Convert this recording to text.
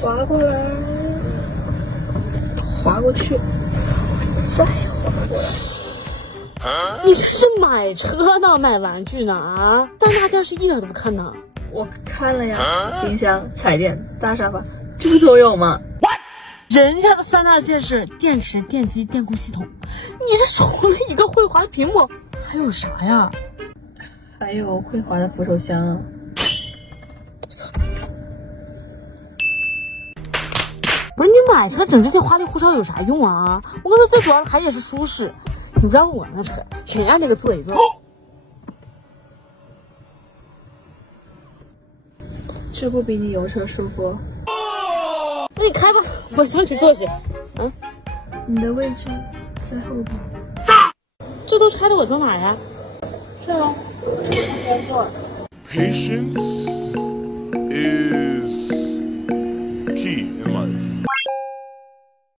滑过来，滑过去，再滑过来。你这是买车呢，买玩具呢啊？三大件是一点都不看呢。我看了呀，冰箱、彩电、大沙发，这不都有吗？人家的三大件是电池、电机、电控系统，你这除了一个会滑的屏幕，还有啥呀？还有会滑的扶手箱啊。不是你买车整这些花里胡哨有啥用啊？我跟你说，最主要的还得是舒适。你不知道我那车，人家那个座椅坐，这不比你油车舒服？那你开吧，我想去坐去。嗯，你的位置在后边。这都拆的，我坐哪呀？这儿，在这儿。Patience is key in life.